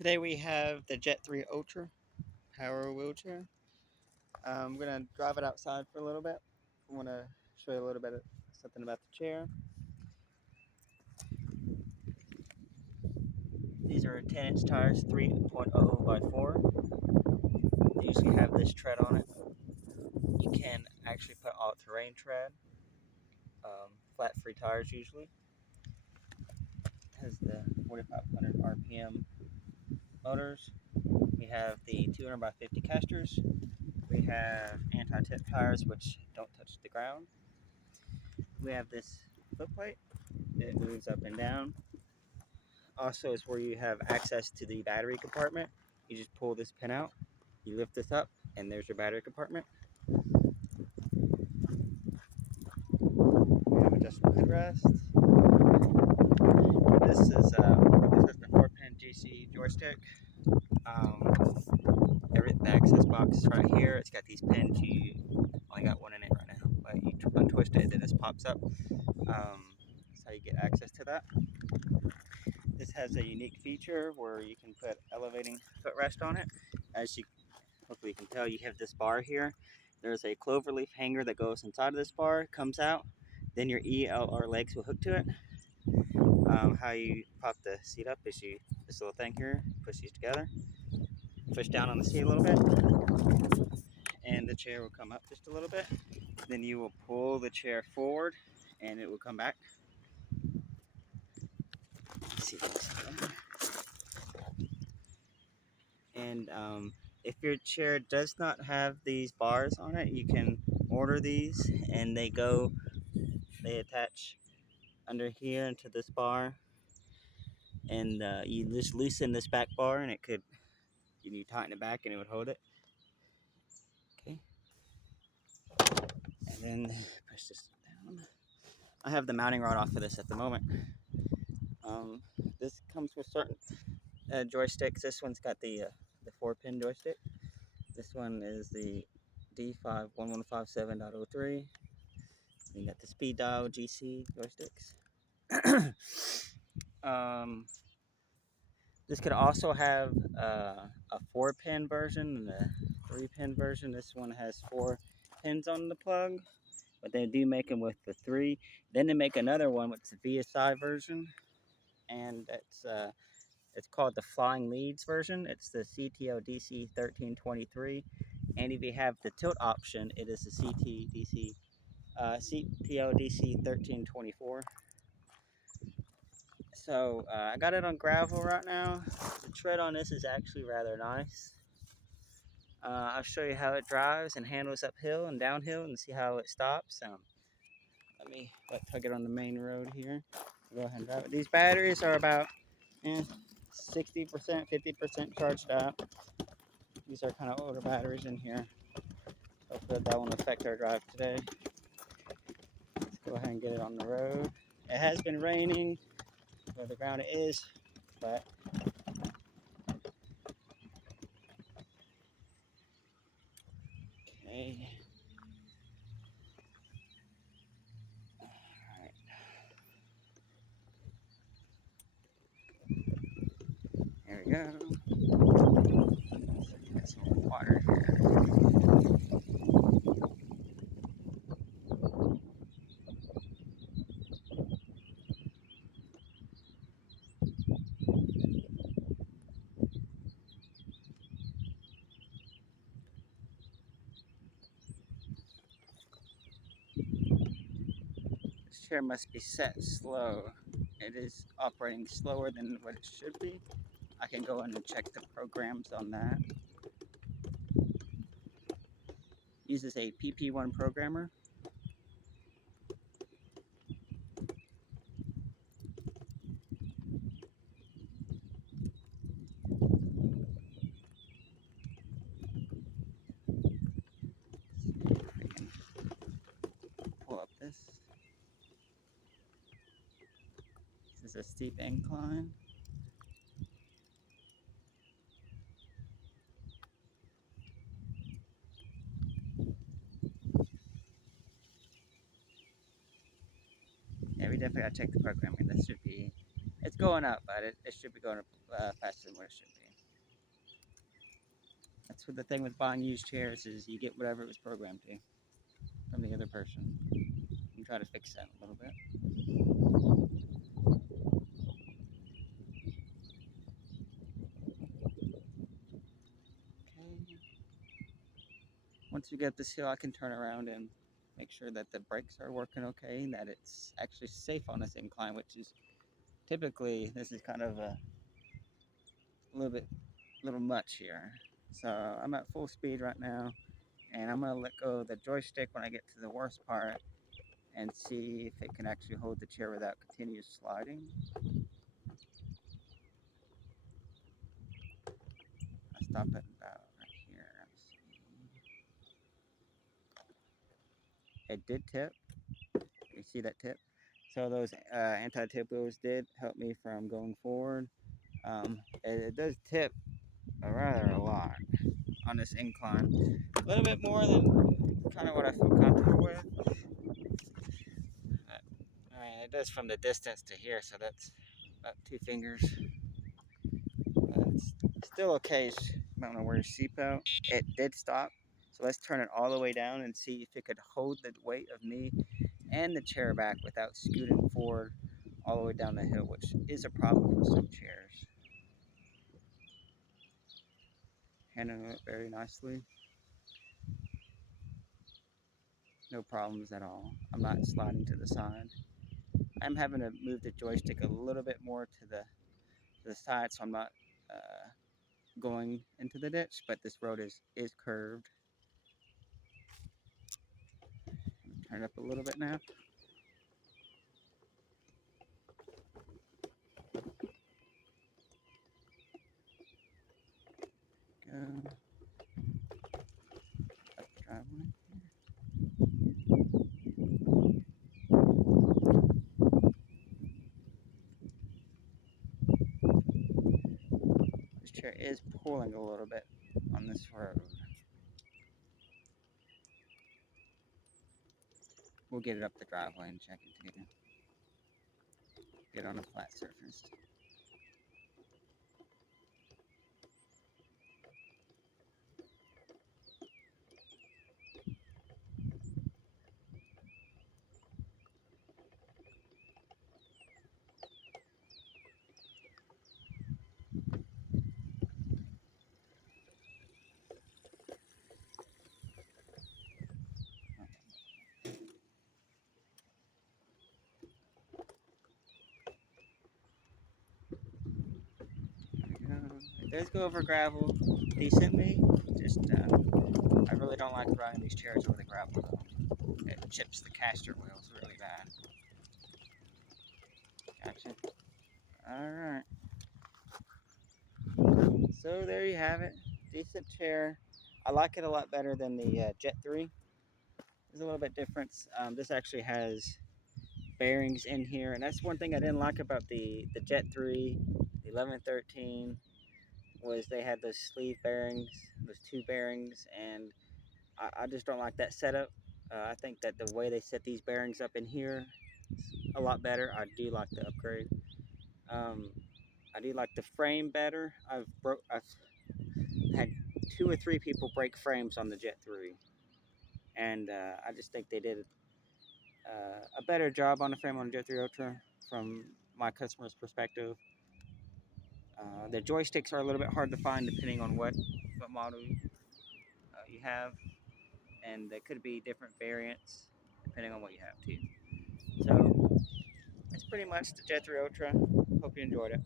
Today we have the Jet 3 Ultra power wheelchair. I'm gonna drive it outside for a little bit. I want to show you a little bit of something about the chair. These are 10-inch tires, 3.0 by 4. They usually have this tread on it. You can actually put all-terrain tread, flat free tires usually. It has the 4,500 RPM motors. We have the 200 by 50 casters. We have anti-tip tires which don't touch the ground. We have this footplate. It moves up and down. Also is where you have access to the battery compartment. You just pull this pin out, you lift this up, and there's your battery compartment. We have adjustable headrest. This is the 4-pin GC joystick. The access box is right here. It's got these pins. You only got one in it right now, but you untwist it, then this pops up. That's how you get access to that. This has a unique feature where you can put elevating footrest on it. As you hopefully you can tell, you have this bar here. There's a cloverleaf hanger that goes inside of this bar, comes out, then your ELR legs will hook to it. How you pop the seat up is this little thing here, push these together, push down on the seat a little bit, and the chair will come up just a little bit. Then you will pull the chair forward and it will come back. Let's see and if your chair does not have these bars on it, you can order these, and they attach under here into this bar, and you just loosen this back bar, and you tighten it back and it would hold it. Okay, and then push this down. I have the mounting rod off of this at the moment. This comes with certain joysticks. This one's got the 4-pin joystick. This one is the D51157.03. You got the speed dial GC joysticks. This could also have a 4-pin version and a 3-pin version. This one has 4 pins on the plug, but they do make them with the 3. Then they make another one with the VSI version, and it's called the Flying Leads version. It's the CTO DC 1323, and if you have the tilt option, it is the CTO DC 1324. So I got it on gravel right now. The tread on this is actually rather nice. I'll show you how it drives and handles uphill and downhill, and see how it stops. Let me wait till I get on the main road here. Go ahead and drive it. These batteries are about 60%, 50% charged up. These are kind of older batteries in here. Hopefully that won't affect our drive today. Let's go ahead and get it on the road. It has been raining where the ground is, but okay. Alright. There we go. Get some water here. This chair must be set slow. It is operating slower than what it should be. I can go in and check the programs on that. Uses a PP1 programmer. Pull up this. This is a steep incline. Yeah, we definitely gotta check the programming. This should be, it's going up, but it should be going up faster than what it should be. That's what the thing with buying used chairs is, you get whatever it was programmed to from the other person. You try to fix that a little bit. Okay. Once we get this hill, I can turn around and make sure that the brakes are working okay, and that it's actually safe on this incline, which is typically, this is kind of a little much here. So I'm at full speed right now, and I'm gonna let go of the joystick when I get to the worst part and see if it can actually hold the chair without continuous sliding. I stop it about right here. Let's see. It did tip. You see that tip? So those anti-tip wheels did help me from going forward. It does tip rather a lot on this incline. A little bit more than kind of what I feel comfortable with. I mean, it does from the distance to here, so that's about 2 fingers. It's still okay. You might want to wear your seatbelt. It did stop, so let's turn it all the way down and see if it could hold the weight of me and the chair back without scooting forward all the way down the hill, which is a problem with some chairs. Handling it very nicely. No problems at all. I'm not sliding to the side. I'm having to move the joystick a little bit more to the side, so I'm not going into the ditch, but this road is curved. Turn it up a little bit now. Go up the driveway. This chair is pulling a little bit on this road. We'll get it up the driveway and check it too. Get on a flat surface. It does go over gravel decently. Just I really don't like riding these chairs over the gravel though. It chips the caster wheels really bad. Gotcha. Alright. So there you have it. Decent chair. I like it a lot better than the Jet 3. There's a little bit difference. This actually has bearings in here, and that's one thing I didn't like about the Jet 3, the 1113, was they had those sleeve bearings, those 2 bearings, and I just don't like that setup. I think that the way they set these bearings up in here is a lot better. I do like the upgrade. Um, I do like the frame better. I've had 2 or 3 people break frames on the Jet 3, and I just think they did a better job on the frame on the Jet 3 Ultra from my customer's perspective. The joysticks are a little bit hard to find depending on what model you have, and there could be different variants depending on what you have too. So that's pretty much the Jet 3 Ultra. Hope you enjoyed it.